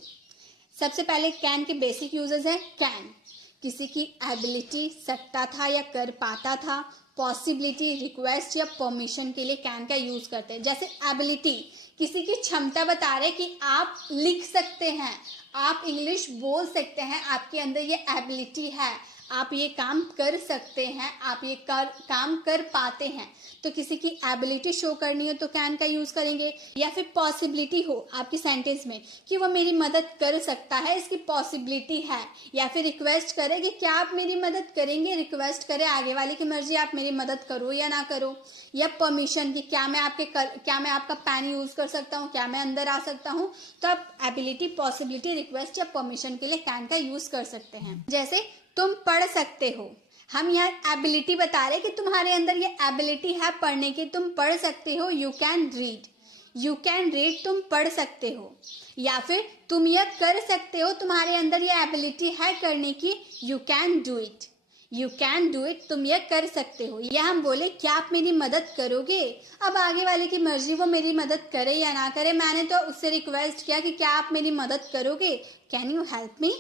सबसे पहले कैन के बेसिक यूजेस है। कैन किसी की एबिलिटी, सकता था या कर पाता था। पॉसिबिलिटी, रिक्वेस्ट या परमिशन के लिए कैन का यूज करते हैं। जैसे एबिलिटी, किसी की क्षमता बता रहे कि आप लिख सकते हैं, आप इंग्लिश बोल सकते हैं, आपके अंदर ये एबिलिटी है, आप ये काम कर सकते हैं, आप ये काम कर पाते हैं। तो किसी की एबिलिटी शो करनी हो तो कैन का यूज करेंगे। या फिर पॉसिबिलिटी हो आपकी सेंटेंस में कि वो मेरी मदद कर सकता है, इसकी पॉसिबिलिटी है। या फिर रिक्वेस्ट करे कि क्या आप मेरी मदद करेंगे, रिक्वेस्ट करे आगे वाले की मर्जी, आप मेरी मदद करो या ना करो। या परमिशन की क्या मैं आपका पेन यूज कर सकता हूँ, क्या मैं अंदर आ सकता हूँ। तो आप एबिलिटी, पॉसिबिलिटी, रिक्वेस्ट या परमिशन के लिए कैन का यूज कर सकते हैं। जैसे तुम पढ़ सकते हो, हम यहाँ एबिलिटी बता रहे कि तुम्हारे अंदर ये एबिलिटी है पढ़ने की, तुम पढ़ सकते हो। You can read, you can read, तुम पढ़ सकते हो। या फिर तुम यह कर सकते हो, तुम्हारे अंदर ये एबिलिटी है करने की। You can do it, you can do it, तुम यह कर सकते हो। या हम बोले क्या आप मेरी मदद करोगे, अब आगे वाले की मर्जी वो मेरी मदद करे या ना करे। मैंने तो उससे रिक्वेस्ट किया कि क्या आप मेरी मदद करोगे, can you help me,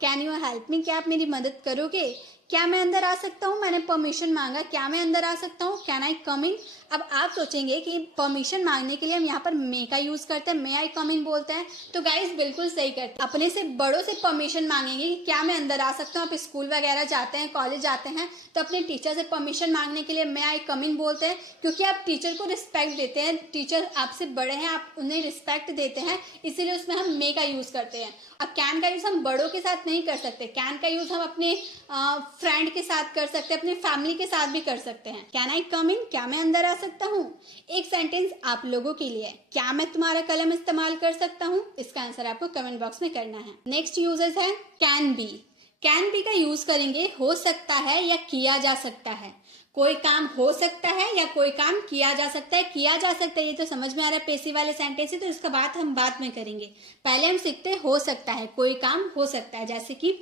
can you help me, क्या आप मेरी मदद करोगे। क्या मैं अंदर आ सकता हूँ, मैंने परमिशन मांगा, क्या मैं अंदर आ सकता हूँ, कैन आई कम इन। अब आप सोचेंगे कि परमिशन मांगने के लिए हम यहाँ पर मे का यूज करते हैं, मे आई कम इन बोलते हैं। तो गाइस बिल्कुल सही करते हैं, अपने से बड़ों से परमिशन मांगेंगे कि क्या मैं अंदर आ सकता हूँ। आप स्कूल वगैरह जाते हैं, कॉलेज जाते हैं तो अपने टीचर से परमिशन मांगने के लिए मे आई कम इन बोलते हैं, क्योंकि आप टीचर को रिस्पेक्ट देते हैं, टीचर आपसे बड़े हैं, आप उन्हें रिस्पेक्ट देते हैं, इसीलिए उसमें हम मे का यूज करते हैं। अब कैन का यूज हम बड़ों के साथ नहीं कर सकते, कैन का यूज हम अपने फ्रेंड के साथ कर सकते हैं, अपने फैमिली के साथ भी कर सकते हैं। कैन आई कम इन, क्या मैं अंदर आ सकता हूँ। एक सेंटेंस आप लोगों के लिए, क्या मैं तुम्हारा कलम इस्तेमाल कर सकता हूँ। इसका आंसर आपको कमेंट बॉक्स में करना है। नेक्स्ट यूजेस है कैन बी। कैन बी का यूज करेंगे हो सकता है या किया जा सकता है। कोई काम हो सकता है या कोई काम किया जा सकता है। किया जा सकता है ये तो समझ में आ रहा है, पेशी वाले सेंटेंस है, तो इसका बात हम बाद में करेंगे। पहले हम सीखते हैं हो सकता है, कोई काम हो सकता है। जैसे कि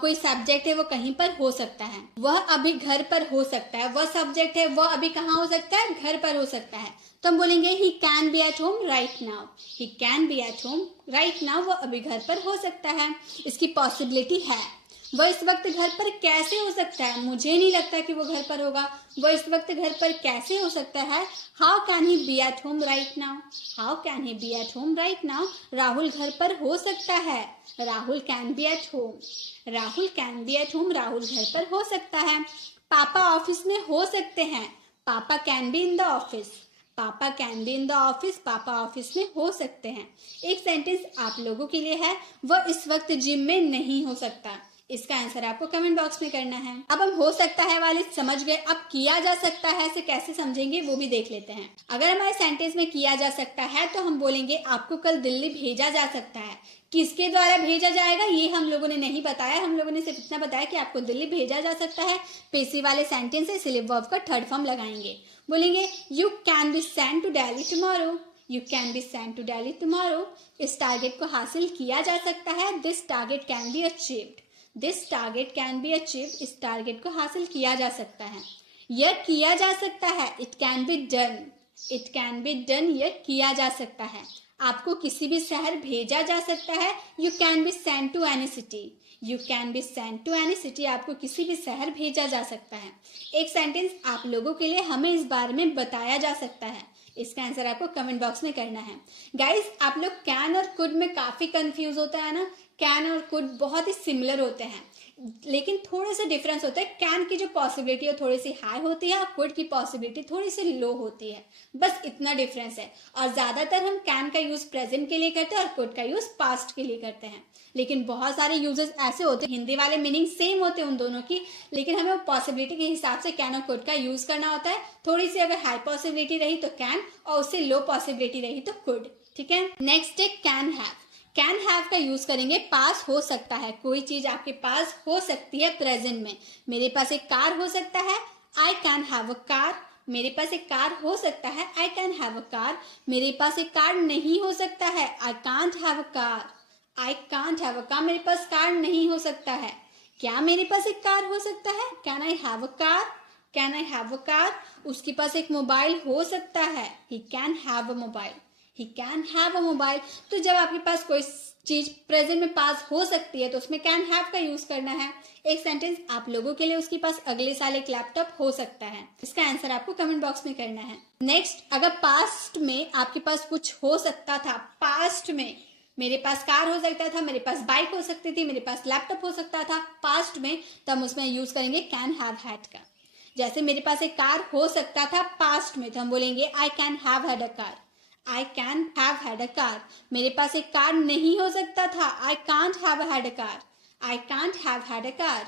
कोई सब्जेक्ट है वो कहीं पर हो सकता है, वह अभी घर पर हो सकता है। वह सब्जेक्ट है वह अभी कहाँ हो सकता है, घर पर हो सकता है। तो हम बोलेंगे he can be at home right now, he can be at home right now, वह अभी घर पर हो सकता है। इसकी पॉसिबिलिटी है। वह इस वक्त घर पर कैसे हो सकता है, मुझे नहीं लगता कि वो घर पर होगा। वह इस वक्त घर पर कैसे हो सकता है। How can he be at home right now, how can he be at home right now, Rahul घर पर हो सकता है। Rahul can be at home, Rahul can be at home, Rahul घर पर हो सकता है। पापा ऑफिस में हो सकते हैं, papa can be in the office, papa can be in the office, papa office में हो सकते हैं। एक सेंटेंस आप लोगों के लिए है, वह इस वक्त जिम में नहीं हो सकता। इसका आंसर आपको कमेंट बॉक्स में करना है। अब हम हो सकता है वाले समझ गए, अब किया जा सकता है से कैसे समझेंगे वो भी देख लेते हैं। अगर हमारे सेंटेंस में किया जा सकता है तो हम बोलेंगे आपको कल दिल्ली भेजा जा सकता है। किसके द्वारा भेजा जाएगा ये हम लोगों ने नहीं बताया, हम लोगों ने सिर्फ इतना बताया कि आपको दिल्ली भेजा जा सकता है। पेशी वाले सेंटेंस है इसलिए वर्ब का थर्ड फॉर्म लगाएंगे। बोलेंगे you can be sent to Delhi tomorrow, you can be sent to Delhi tomorrow. इस टारगेट को हासिल किया जा सकता है, this target can be achieved, this target can be achieved, इस टारगेट को हासिल किया जा सकता है। यह किया जा सकता है, it can be done, it can be done, यह किया जा सकता है। आपको किसी भी शहर भेजा जा सकता है। You can be send to any city. You can be send to any city, आपको किसी भी शहर भेजा जा सकता है। एक सेंटेंस आप लोगों के लिए हमें इस बारे में बताया जा सकता है। इसका आंसर आपको कमेंट बॉक्स में करना है। गाइस, आप लोग कैन और कुड में काफी कंफ्यूज होता है ना। कैन और कुड बहुत ही सिमिलर होते हैं, लेकिन थोड़ा सा डिफरेंस होता है। कैन की जो पॉसिबिलिटी है थोड़ी सी हाई होती है और कुड की पॉसिबिलिटी थोड़ी सी लो होती है, बस इतना डिफरेंस है। और ज्यादातर हम कैन का यूज प्रेजेंट के लिए करते हैं और कुड का यूज पास्ट के लिए करते हैं। लेकिन बहुत सारे यूजेस ऐसे होते हैं, हिंदी वाले मीनिंग सेम होते हैं उन दोनों की, लेकिन हमें वो पॉसिबिलिटी के हिसाब से कैन और कुड का यूज करना होता है। थोड़ी सी अगर हाई पॉसिबिलिटी रही तो कैन और उससे लो पॉसिबिलिटी रही तो कुड। ठीक है, नेक्स्ट है कैन हैव। कैन हैव का यूज करेंगे पास हो सकता है, कोई चीज आपके पास हो सकती है प्रेजेंट में। मेरे पास एक कार हो सकता है, I can have a car. मेरे पास एक कार हो सकता है, I can have a car. मेरे पास एक कार नहीं हो सकता है, I can't have a car. I can't have a car, मेरे पास कार नहीं हो सकता है। क्या मेरे पास एक कार हो सकता है? Can I have a car? Can I have a car? उसके पास एक मोबाइल हो सकता है, he can have a mobile. He can have a mobile. तो जब आपके पास कोई चीज प्रेजेंट में पास हो सकती है तो उसमें कैन हैव का यूज करना है। एक सेंटेंस आप लोगों के लिए, उसके पास अगले साल एक लैपटॉप हो सकता है। इसका आंसर आपको कमेंट बॉक्स में करना है। नेक्स्ट, अगर पास्ट में आपके पास कुछ हो सकता था, पास्ट में मेरे पास कार हो सकता था, मेरे पास बाइक हो सकती थी, मेरे पास लैपटॉप हो सकता था पास्ट में, तो हम उसमें यूज करेंगे कैन हैव हैड का। जैसे मेरे पास एक कार हो सकता था पास्ट में, तो हम बोलेंगे I can have had a car. I can have had a car. मेरे पास एक कार नहीं हो सकता था, I can't have had a car. I can't have had a car.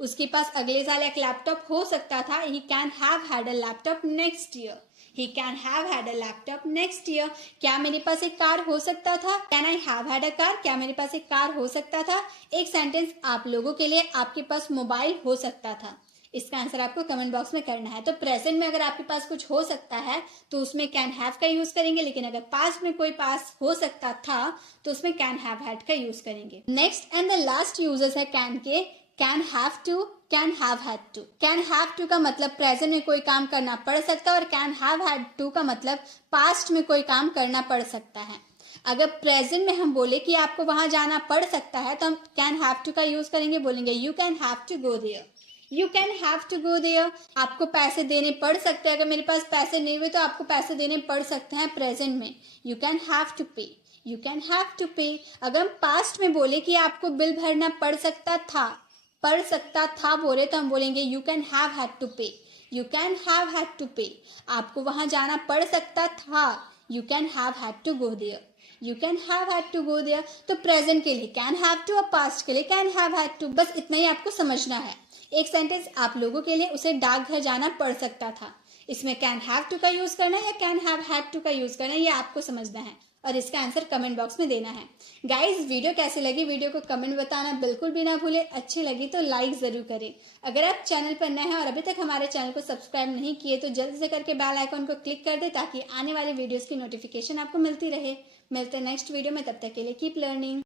उसके पास अगले साल एक लैपटॉप हो सकता था, he can have had a laptop next year. He can have had a laptop next year. क्या मेरे पास एक कार हो सकता था? Can I have had a car? क्या मेरे पास एक कार हो सकता था? एक सेंटेंस आप लोगों के लिए, आपके पास मोबाइल हो सकता था। इसका आंसर आपको कमेंट बॉक्स में करना है। तो प्रेजेंट में अगर आपके पास कुछ हो सकता है तो उसमें कैन हैव का यूज करेंगे, लेकिन अगर पास्ट में कोई पास हो सकता था तो उसमें कैन हैव हैड का यूज करेंगे। Next and the last uses है कैन के, can have to, can have had to. Can have to का मतलब प्रेजेंट में कोई काम करना पड़ सकता है और कैन हैव हैड टू का मतलब पास्ट में कोई काम करना पड़ सकता है। अगर प्रेजेंट में हम बोले कि आपको वहां जाना पड़ सकता है तो हम कैन हैव टू का यूज करेंगे, बोलेंगे you can have to go there. You can have to go there. आपको पैसे देने पड़ सकते हैं, अगर मेरे पास पैसे नहीं हुए तो आपको पैसे देने पड़ सकते हैं प्रेजेंट में। You can have to pay. You can have to पे। अगर हम पास्ट में बोले कि आपको बिल भरना पड़ सकता था बोले तो हम बोलेंगे you can have had to pay. You can have had to pay. आपको वहां जाना पड़ सकता था, you can have had to go there. You can have had to go there. तो प्रेजेंट के लिए कैन हैव टू और पास्ट के लिए कैन हैव हैड टू, बस इतना ही आपको समझना है। एक सेंटेंस आप लोगों के लिए, उसे डाकघर जाना पड़ सकता था, इसमें कैन हैव टू का यूज करना है या कैन हैव हैड टू का यूज करना है, ये आपको समझना है और इसका आंसर कमेंट बॉक्स में देना है। गाइस, वीडियो कैसी लगी वीडियो को कमेंट बताना बिल्कुल भी ना भूले। अच्छी लगी तो लाइक जरूर करें। अगर आप चैनल पर नए हैं और अभी तक हमारे चैनल को सब्सक्राइब नहीं किए तो जल्दी से करके बेल आइकन को क्लिक कर दे ताकि आने वाले वीडियोस की नोटिफिकेशन आपको मिलती रहे। मिलते हैं नेक्स्ट वीडियो में, तब तक के लिए कीप लर्निंग।